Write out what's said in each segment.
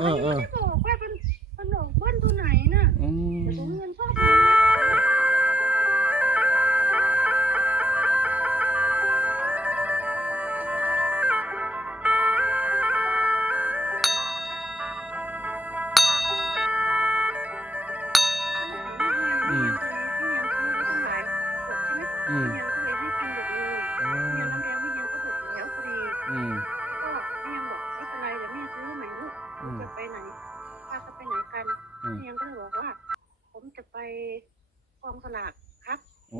เออเออไม่ได้บอกว่าเป็นเป็นดอกเบิ้ลตัวไหนน่ะอืมแต่ผมเงินชอบดูนะอืมพี่ยังซื้อไว้ตั้งหลายขวดใช่ไหมอืมพี่ยังก็เลยให้กินหม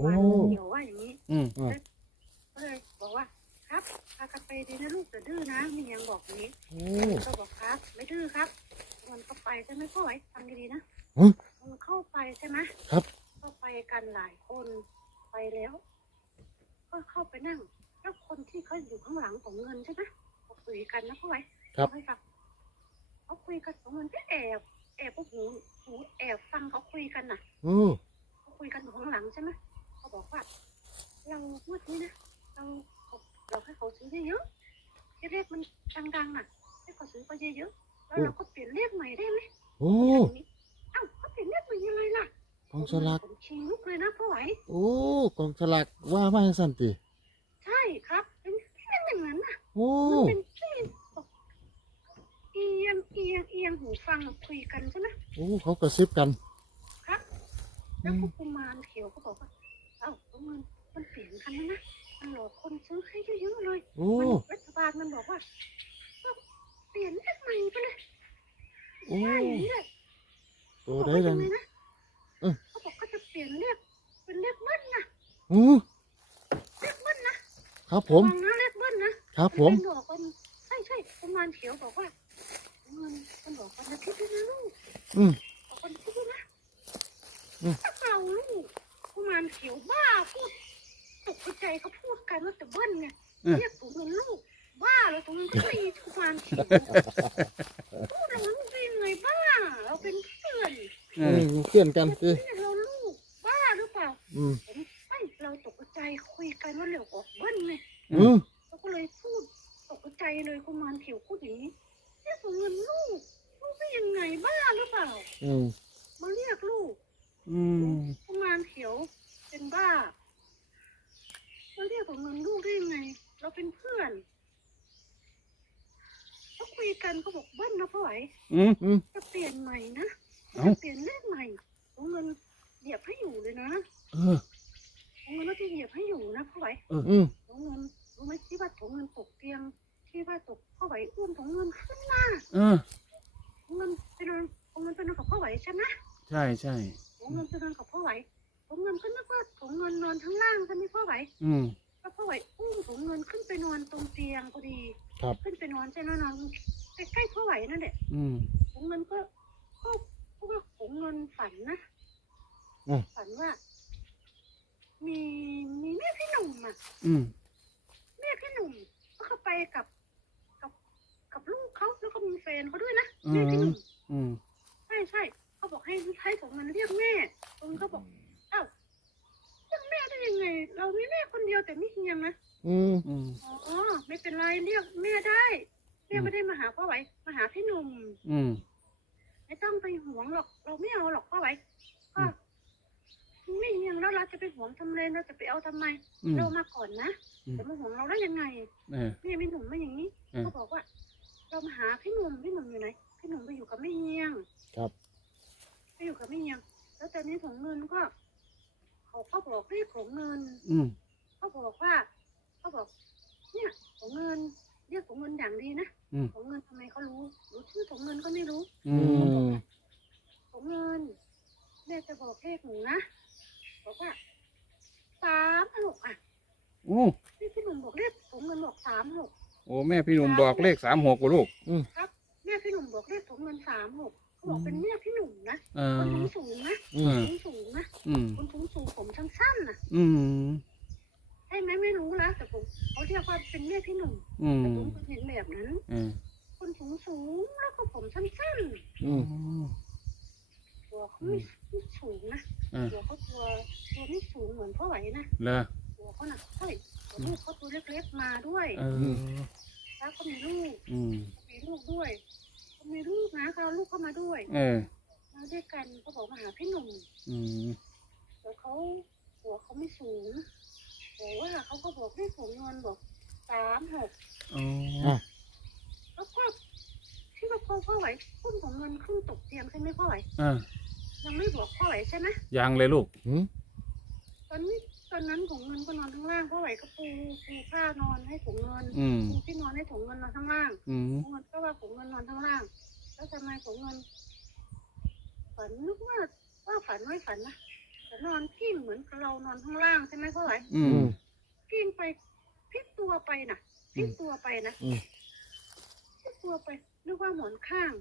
ครับโอ้วันเดี๋ยวว่าอย่างนี้อืมก็เลยบอกว่า ครับพากันไปดีนะลูกจะดื้อนะพี่ยังบอกอย่างนี้โอ้ก็บอกครับ ไม่ดื้อครับ มันเข้าไปใช่ไหมพ่อไว้ฟังดีๆนะฮะมันเข้าไปใช่ไหมครับ เข้าไปกันหลายคนไปแล้ว ก็เข้าไปนั่ง แล้วคนที่เขาอยู่ข้างหลังของเงินใช่ไหมเขาคุยกันนะพ่อไว้ครับให้ฟังเขาคุยกันของเงินก็แอบแอบพวกหูหูแอบฟังเขาคุยกันน่ะโอ้เขาคุยกันอยู่ข้างหลังใช่ไหม เขาบอกว่าเราเมื่อนี้นะเราเขาเราให้เขาซื้อเยอะๆที่เลขมันดังๆน่ะให้เขาซื้อไปเยอะๆแล้วเราก็เปลี่ยนเลขใหม่ได้ไหมโอ้อย่างนี้เอ้าเขาเปลี่ยนเลขใหม่ยังไงล่ะกองสลากผมชิงลุกเลยนะพ่อไหวโอ้กองสลากว่ามาให้สันติใช่ครับเป็นเป็นอย่างนั้นน่ะโอ้มันเป็นที่เอียงเอียงเอียงหูฟังคุยกันใช่ไหมโอ้เขากระซิบกัน ครับ แล้วพวกกุมารเขียวก็บอกว่า เอ้าพวกมันมันเปลี่ยนกันแล้วนะมันหลอกคนซื้อให้เยอะๆเลยโอ้มันรัฐบาลมันบอกว่าก็เปลี่ยนเลขใหม่ไปเลยโอ้ใช่อย่างนี้เลยตัวเขาได้บอกว่าดัยังงไงนะเออเขาบอกเขาจะเปลี่ยนเลขเป็นเลขเบิ้ลนะโอ้เลขเบิ้ลนะครับผมระวังนะเลขเบิ้ลนะครับผมนบอกกันใช่ใช่กุมารเขียวบอกว่าเงินมันบอกวันอาทิตย์ด้วยนะลูกอืม บอกวันอาทิตย์ด้วยนะ อืม ถ้าเราลูกกุมารเขียวบ้าพูดตก ใจเขาพูดกันว่าจะเบิ้ลไงเออเรียกถุงเงินลูกบ้าแล้วถุงเงินก็ตีกุมารเขียวพูดอย่างนั้นได้ยังไงบ้าเราเป็นเพื่อนเอเอออเพื่อนกันจะสิเพื่อนเราลูกบ้าหรือเปล่าอืมผมไม่เราตกใจคุยกันว่าเร็วออกเบิ้ลไงอืมเราก็เลยพูดตกใจเลยกุมารเขียวพูดอย่างนี้เรียกถุงเงินลูกลูกได้ยังไงบ้าหรือเปล่า อืม มาเรียกลูก อืม กุมารเขียวเป็นบ้ามาเรียกถุงเงินลูกได้ยังไง เราเป็นเพื่อนเขาคุยกันเขาบอกเบิ้ลนะพ่ อไหวอืมอืมจะเปลี่ยนใหม่นะเอ้า จะเปลี่ยนเลขใหม่ถุงเงินเหยียบให้อยู่เลยนะเออถุงเงินเราจะเหยียบให้อยู่นะพ่อไหวอืมถุงเงินรู้ไหมที่ว่าถุงเงินตกเตียง ที่ว่าตกพ่อไหวอุ้มถุงเงินขึ้นมาเออถุงเงินไปนอนถุงเงินไปนอนกับพ่อไหวใช่ไหมใช่ใช่ถุงเงินไปนอนกับพ่อไหวถุงเงินก็นึกว่าถุงเงินนอนข้างล่างใช่ไหมพ่อไหว อืม แล้วพ่อไหวอุ้มถุงเงินขึ้นไปนอนตรงเตียงพอดี ครับ ขึ้นไปนอนใช่ไหมนอนใก ล้ๆพ่อไหวนั่นแหละอืมถุงเงินก็ก็ก็ว่าถุงเงินฝันนะอืม ฝันว่า มีมีแม่พี่หนุ่มอะ อืม แม่พี่หนุ่มก็เข้าไปกับ กับกับลูกเขาแล้วก็มีแฟนเขาด้วยนะอืแม่พี่หมนุ่มอืม ใช่ใช่เขาบอกให้ให้ผมมันเรียกแม่ตรงเขาบอกเอ้าเรียกแม่ได้ยังไง เรามีแม่คนเดียวแต่ไม่เฮียงนะอืม อืม อ๋อไม่เป็นไรเรียกแม่ได้ แม่ไม่ได้มาหาพ่อไหวมาหาพี่หนุ่มอืม ไม่ต้องไปหวงหรอกเราไม่เอาหรอกพ่อไหวก็ไม่เฮียงแล้วเราจะไปหวงทำไมเราจะไปเอาทำไม อืม เรามาก่อนนะอืม จะมาหวงเราได้ยังไงเออ แม่พี่หนุ่มมาอย่างนี้อืม เขาบอกว่า เรามาหาพี่หนุ่มพี่หนุ่มอยู่ไหนพี่หนุ่มไปอยู่กับแม่เฮียงครับ ไปอยู่กับแม่เฮียง แล้วตอนนี้ของเงินก็ เขาก็บอกให้ของเงิน อืม เขาบอกว่าเขาบอก เนี่ยของเงินเรียกของเงินอย่างดีนะ อืม ของเงินทำไมเขารู้รู้ชื่อของเงินก็ไม่รู้ อื อื ม ม ของเงินแม่จะบอกเลขหนูนะ บอกว่าสามหกอะโอ้พี่พี่หนุ่มบอกเลขของเงินบอกสามหกโอ้แม่พี่หนุ่มบอกเลขสามหกกูลูกแม่พี่หนุ่มบอกเลขของเงินสามหกเขาบอกเป็นแม่พี่หนุ่มนะเอคนอสูงสูงๆนะอืเอมอสูงสูงๆนะอืมคนสูงสูงๆผมสั้นๆน่ะอืมใช่ไหมไม่รู้นะแต่ผมเขาเรียกว่าเป็นแม่พี่หนุ่มอืมแต่ผมเห็นแบบนั้นเออคนสูงสูงๆแล้วก็ผมสั้นอืมๆ ตัวเขาไม่ไม่สูงนะเออตัวเขาตัวตัวไม่สูงเหมือนพ่อไหวนะเลอตัวเขาหนักเฮ้ยแต่ลูกเขาตัวเล็กๆมาด้วยเออแล้วก็มีลูกอืมมีลูกด้วยเขามีลูกนะเอาลูกเข้ามาด้วยเออมาด้วยกันเขาบอกมาหาพี่หนุ่มอืมแต่เขาหัวเขาไม่สูงบอกว่าเขาก็บอกให้ผมนอนบอกสามหกอ๋ออะ แล้วก็ที่ว่าพ่อพ่อไหวขึ้นของเงินขึ้นตกเตียงใช่ไหมพ่อไหว อ่า ยังไม่บอกพ่อไหวใช่ไหมยังเลยลูกหืมตอนนี้ตอนนั้นของเงินก็นอนข้างล่างพ่อไหวก็ปูปูผ้านอนให้ผมเงินอืมปูที่นอนให้ผมเงินนอนข้างล่างอืมผมเงินก็ว่าผมเงินนอนข้างล่าง แล้วทำไมผมเงินฝันนึกว่าว่าฝันไม่ฝันนะแต่นอนกิ้งเหมือนเรานอนข้างล่างใช่ไหมพ่อไหวอือืมมกิ้งไปพลิกตัวไปน่ะพลิกตัวไปนะอืม พลิกตัวไปนึกว่าหมอนข้าง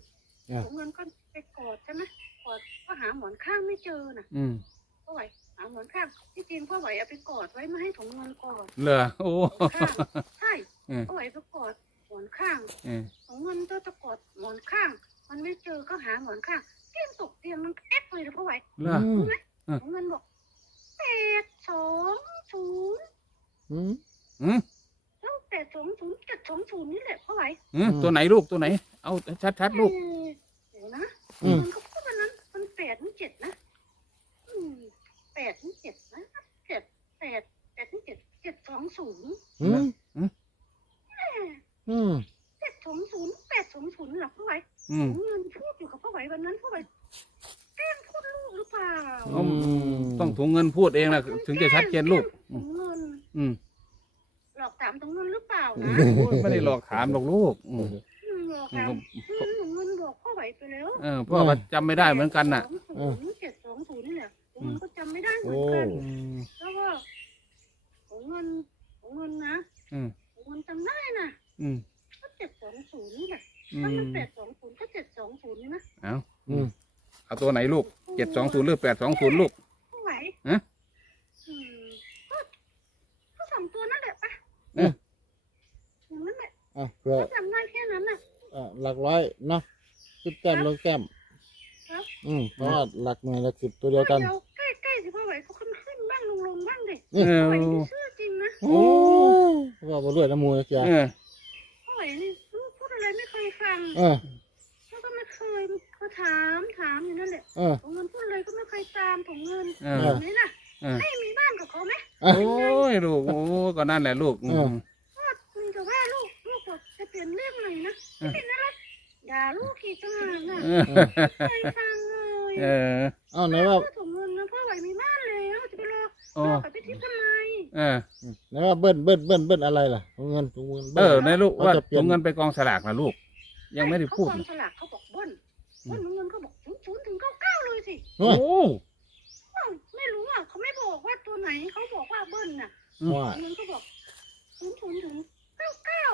อะผมเงินก็ไปกอดใช่ไหม กอดก็หาหมอนข้างไม่เจอน่ะอืมพ่อไหวหาหมอนข้างที่จริงพ่อไหวเอาไปกอดไว้ไม่ให้ถุงเงินกอดเหรอโอ้หมอนข้างใช่เออพ่อไหวไปกอดหมอนข้างเออถุงเงินก็จะกอดหมอนข้าง มันไม่เจอก็หาหมอนข้างเตียงตกเตียงมันเอ๊ะเลยนะพ่อไหวเหรออืม ถุงเงินบอกแปดสองศูนย์อืม อืมแล้วแปดสองศูนย์เจ็ดสองศูนย์นี่แหละพ่อไหวอืมตัวไหนลูกตัวไหน เอาชัดๆลูกเอ่อเดี๋ยวนะ อืม มันก็พูดวันนั้นมันแปดนี่เจ็ดนะ อืมแปดนี่เจ็ดนะเจ็ดแปดแปดนี่เจ็ดเจ็ดสอง ศูนย์อืมอืมเจ็ดสองศูนย์แปดสองศูนย์หรอพ่อไหวอืมเงินพูดอยู่กับพ่อไหววันนั้นพ่อไหวแกล้งพูดลูกหรือเปล่าอืม ต้องถุงเงินพูดเองนะถึงจะชัดเจนลูกถุงเงินอืมหลอกถามถุงเงินหรือเปล่านะโอ้ยไม่ได้หลอกถามหรอกลูกอืมอืมหลอกถามอืมถุงเงินบอกพ่อไหวไปแล้วเออพ่อก็จำไม่ได้เหมือนกันน่ะ สองศูนย์เจ็ดสองศูนย์นี่แหละถุงเงินก็จำไม่ได้เหมือนโอ้กัน อืม แล้วก็ของเงินของเงินนะ อืม ของเงินจำได้นะ อืม ก็เจ็ดสองศูนย์นี่แหละ อื ถ้ามัน ม แปดสองศูนย์ก็เจ็ดสองศูนย์นี่นะ เอา อืม เอาตัว ไหนลูกเจ็ดสองศูนย์หรือแปดสองศูนย์ลูก ไม่ไหวฮะ อืมก็ก็สองตัวนั่นแหละปะเออ อย่างนั้นแหละอะเพื่อก็จำได้แค่นั้นน่ะ อะหลักร้อยเนาะสิบแต้มลงแก้มครับ อืมเพราะว่าหลักหน่วยหลักสิบตัวเดียวกัน เดี๋ยวใกล้ใกล้ๆสิพ่อไหวเขาขึ้นขึ้นบ้างลงลงบ้างดิเออเอพ่อไหวอนี่เชื่อจริงนะโอ้ว่าบ่รวยน้ำมูกจ้ะเออพ่อไหวนี่พูดอะไรไม่เคยฟัง เออแล้วก็ไม่ เคยเขาถามถามอยู่นั่นแหละเออของเงินพูดอะไรก็ไม่เคยตามของเงินเอเอออนี่น่ะเออให้มีบ้านกับเขาไหมอะโอ้ยลูกโอ้ก็นั่นแหละลูกอืมคุณจะว่าลูกลูกบอกจะเปลี่ยนเรื่องหน่อยนะเออจะเป็นอะไรด่าลูกกี่จังหวะน่ะเออไม่ฟังเลยเออเอาไหนว่าพ่อถุงเงินนะพ่อไหวมีบ้านแล้วจะไปรอโอ้รอกับพี่ทิพย์ทำไมเออ ไหนว่าเบิ้ลเบิ้ลเบิ้ลเบิ้ลอะไรล่ะถุงเงินถุงเงินเอเบิ้ล อในลูกว่าเขาจะเปลี่ยน ถุงเงินไปกองสลากนะลูก ยังไม่ได้พูด เขากองสลากเขาบอกเบิ้ล เบิ้ลเงินเขาบอกศูนย์ศูนย์ถึงเก้าเก้าเลยสิโอ้อ้าวไม่รู้อะเขาไม่บอกว่าตัวไหนเขาบอกว่าเบิ้ลน่ะว่าเงินเขาบอกศูนย์ศูนย์ถึงเก้าเก้า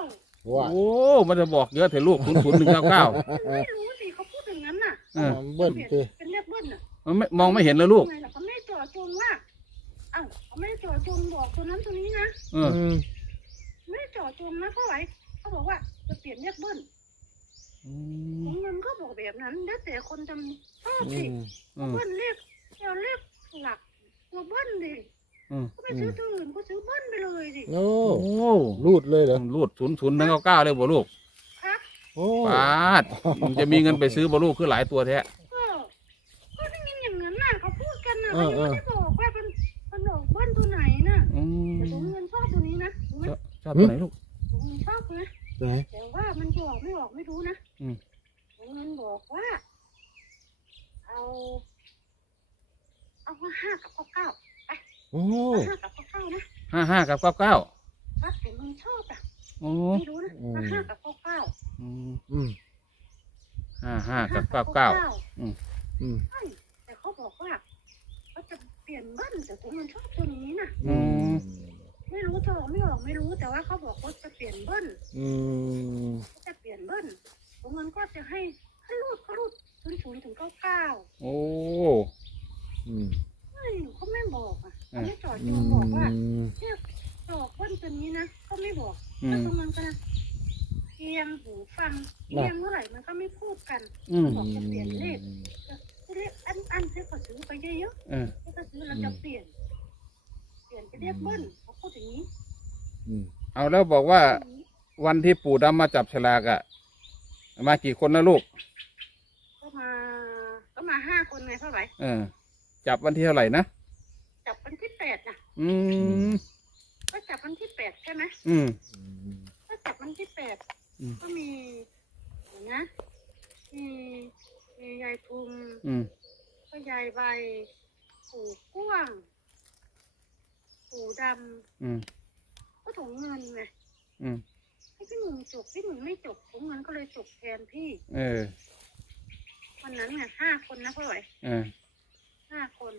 ว่าโอ้ มันจะบอกเยอะเถอะลูกศูนย์ศูนย์หนึ่งเก้าเก้าไม่รู้สิเขาพูดอย่างนั้นน่ะเออเบิ้ลเปลี่ยนสิเป็นเรียกเบิ้ลน่ะมันไม่มองไม่เห็นเลยลูกทำไมล่ะเขาไม่เจาะจงว่าเอ้าเขาไม่เจาะจงบอกตัวนั้นตัวนี้นะเอออืมไม่เจาะจงนะเขาไหวเขาบอกว่าจะเปลี่ยนเรียกเบิ้ล อืมของเงินก็บอกแบบนั้นแล้วแต่คนจำชอบอืสิมอืมเบิ้ลเรียกเราเรียกหลักตัวเบิ้ลดิอืมก็ไปซื้อตัวอื่นก็ซื้อเบิ้ลไปเลยดิโอ้โอ้รูดเลยเหรอรูดศูนย์ศูนย์หนึ่งเก้าเก้าเลยบ่ลูกครับโอ้ปาดมันจะมีเงินไปซื้อบ่ลูกคือหลายตัวแท้ ก็ก็ได้ยินอย่างนั้นน่ะเขาพูดกันน่ะเขายังไม่ได้บอกว่าเป็นเป็นดอกเบิ้ลตัวไหนน่ะอืมแต่ผมเงินชอบตัวนี้นะรู้ไหมชอบตัวไหนลูกผมเงินชอบนะไหนแต่ว่ามันจะออกไม่ออกไม่รู้นะ อืม ผมเงินบอกว่า เอา เอาว่าห้ากับเก้าโอ้เอาห้ากับเก้านะห้าห้ากับเก้าเก้าครับผมเงินชอบอะโอ้ไม่รู้นะเอาห้ากับเก้าอืมอืมห้าห้ากับเก้าเก้า อืมใช่แต่เขาบอกว่าเขาจะเปลี่ยนเบิ้ลแต่ผมเงินชอบตัวนี้นะอืม ไม่รู้จะออกไม่ออกไม่รู้แต่ว่าเขาบอกว่าจะเปลี่ยนเบิ้ลอืมเขาจะเปลี่ยนเบิ้ล ผมเงินก็จะให้ให้รูดเขารูดศูนย์ศูนย์ถึงเก้าเก้าโอ้อืมไม่เขาไม่บอกอะเขาไม่จอดอืจงบอกว่ามเนี่ยดอกต้นตัวนี้นะเขาไม่บอกอืแล้วมตรงนั้นก็นะเพียงหูฟังเพียงเมื่อไหร่มันก็ไม่พูดกันอืมบอกจะเปลี่ยนเลขจะเรียกอันอันที่เขาซื้อไปเยอะเออๆที่เขาซื้อเราจะเปลี่ยน เปลี่ยนไปเรียกเบิ้ลเขาพูดอย่างนี้อืมเอาแล้วบอกว่าวันที่ปู่ดำมาจับฉลากอะ มากี่คนนะลูกมาห้าคนไงพ่อไหวเออ จับวันที่เท่าไหร่นะจับวันที่แปดนะอืมก็จับวันที่แปดใช่ไหมอืมอืม ก็จับวันที่แปดอืม ก็มีเดี๋ยวนะมีมียายทุมอืมก็ยายใบปู่ก้วางปู่ดอืมำก็ถุงเงินไงอืมให้ พี่หนุ่มจกพี่หนุ่มไม่จกถุงเงินก็เลยจกแทนพี่เออวันนั้นเนี่ยห้าคนนะพ่อไหวเออห้าคน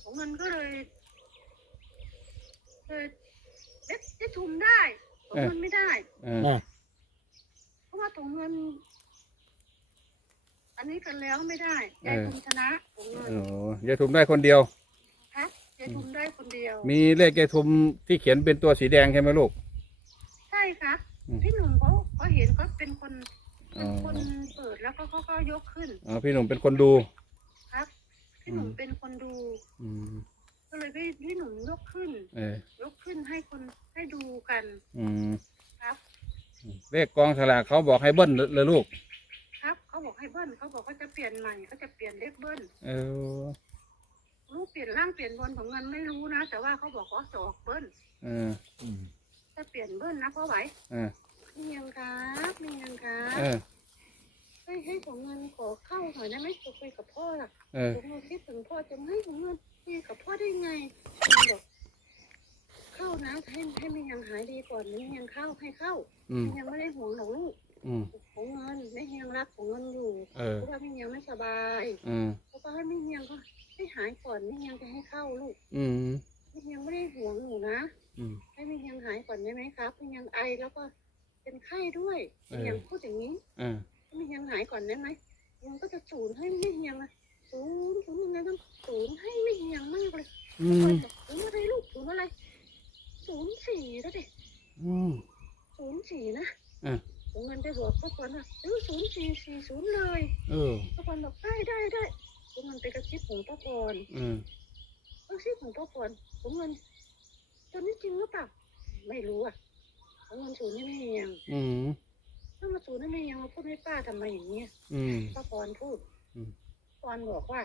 ถุงเงินก็เลยเลยเอ๊ะได้ทุมได้ถุงเงินไม่ได้ เอออะเพราะว่าถุงเงิน อันนี้กันแล้วไม่ได้ยายทุมชนะถุงเงินโอ้ยายทุมได้คนเดียวครับ ยายทุมได้คนเดียว มีเลขยายทุมที่เขียนเป็นตัวสีแดงใช่ไหมลูก ใช่ครับอืม พี่หนุ่มเขาเขาเห็นเขาเป็นคนอ๋เป็อนคนเปิดแล้วก็เขาก็ยกขึ้นอ๋อพี่หนุ่มเป็นคนดู ครับ พี่หนุ่มอืม เป็นคนดู อืมก็เลยพี่พี่หนุ่มยกขึ้น เออยกขึ้นให้คนให้ดูกันอืมครับ เลขกองสลากเขาบอกให้เบิ้ลเลยเลยลูก ครับเขาบอกให้เบิ้ลเขาบอกเขาจะเปลี่ยนใหม่เขาจะเปลี่ยนเลขเบิ้ลเออ รู้เปลี่ยนร่างเปลี่ยนบนของเงินไม่รู้นะ แต่ว่าเขาบอกว่าจะออกเบิ้ลเอออืมจะเปลี่ยนเบิ้ลนะเพราะไหวเออมียังครับมียังครับเออให้ให้ของเงินขอเข้าหน่อยได้ไหมจะคุยกับพ่อล่ะเออผมคิดถึงพ่อจะให้ของเงินคุยกับพ่อได้ไงมันบอกเข้านะให้ให้มียังหายดีก่อนมียังเข้าให้เข้าอืมยังไม่ได้ห่วงหรอกลูก อืมของเงินไม่เฮียงรักของเงินอยู่เออ เพราะว่าไม่เฮียงไม่สบายอืมเพราะว่าให้ไม่เฮียงก็ให้หายก่อนไม่เฮียงจะให้เข้าลูกอืมไม่เฮียงไม่ได้ห่วงหนูนะอืม ให้ไม่เฮียงหายก่อนได้ไหมครับไม่เฮียงไอแล้วก็เป็นไข้ด้วยเออไม่เฮียงพูดอย่างนี้เออให้ไม่เฮียงหายก่อนได้ไหมยังก็จะศูนย์ให้ไม่เฮียงนะศูนย์ศูนย์ยังไงต้องศูนย์ให้ไม่เฮียงมากเลยอืคมนบอกศูนย์อะไรลูกศูนย์อะไรศูนย์สี่แล้วดิ อืม ศูนย์สี่นะเออ ผมเงินไปบอกพ่อคนว่าซื้อศูนย์สี่สี่ศูนย์เลยเออพ่อพรบอกได้ได้ได้ผมเงินไปกระชิบหูพ่อพรอืมกระชิบหูพ่อพรผมเงินตอนนี้จริงหรือเปล่าไม่รู้อะผมเงินศูนย์ให้ไม่เฮียงอืมถ้ามาศูนย์ให้ไม่เฮียงมาพูดให้ป้าทำไมอย่างเงี้ยอืมพ่อพรพูดอืมพรบอกว่า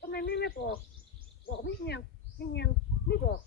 ทำไมไม่ไม่บอก บอกไม่เฮียงไม่เฮียงไม่บอก